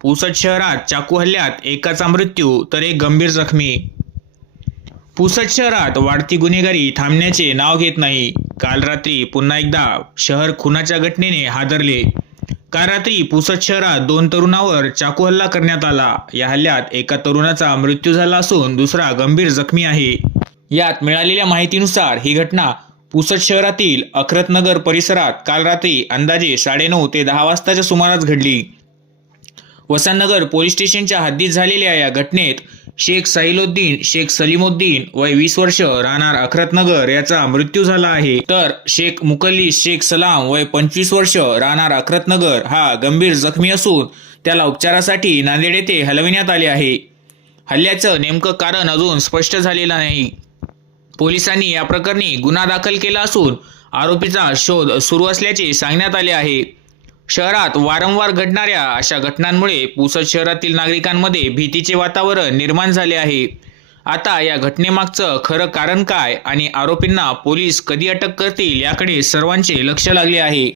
पुसद शहरात चाकू हल्ल्यात एकाचा मृत्यू तर एक गंभीर जखमी. पुसद शहरात वाढती गुन्हेगारी थांबण्याचे नाव घेत नाही. काल रात्री पुन्हा एकदा शहर खुनाच्या घटनेने हादरले. काल रात्री पुसद शहरात दोन तरुणावर चाकू हल्ला करण्यात आला. या हल्ल्यात एका तरुणाचा मृत्यू झाला असून दुसरा गंभीर जखमी आहे. यात मिळालेल्या माहितीनुसार ही घटना पुसद शहरातील अखरतनगर परिसरात काल रात्री अंदाजे साडेनऊ ते दहा वाजताच्या सुमारास घडली. वसंतनगर पोलीस स्टेशनच्या हद्दीत झालेल्या या घटनेत शेख साहिलुद्दीन शेख सलीमुद्दीन वय वीस वर्ष राहणार अखरतनगर याचा मृत्यू झाला आहे. तर शेख मुकल्ली शेख सलाम वय पंचवीस वर्ष राहणार अखरतनगर हा गंभीर जखमी असून त्याला उपचारासाठी नांदेड येथे हलविण्यात आले आहे. हल्ल्याचं नेमकं कारण अजून स्पष्ट झालेलं नाही. पोलिसांनी या प्रकरणी गुन्हा दाखल केला असून आरोपीचा शोध सुरू असल्याचे सांगण्यात आले आहे. शहरात वारंवार घडणाऱ्या अशा घटनांमुळे पुसद शहरातील नागरिकांमध्ये भीतीचे वातावरण निर्माण झाले आहे. आता या घटनेमागचं खरं कारण काय आणि आरोपींना पोलीस कधी अटक करतील याकडे सर्वांचे लक्ष लागले आहे.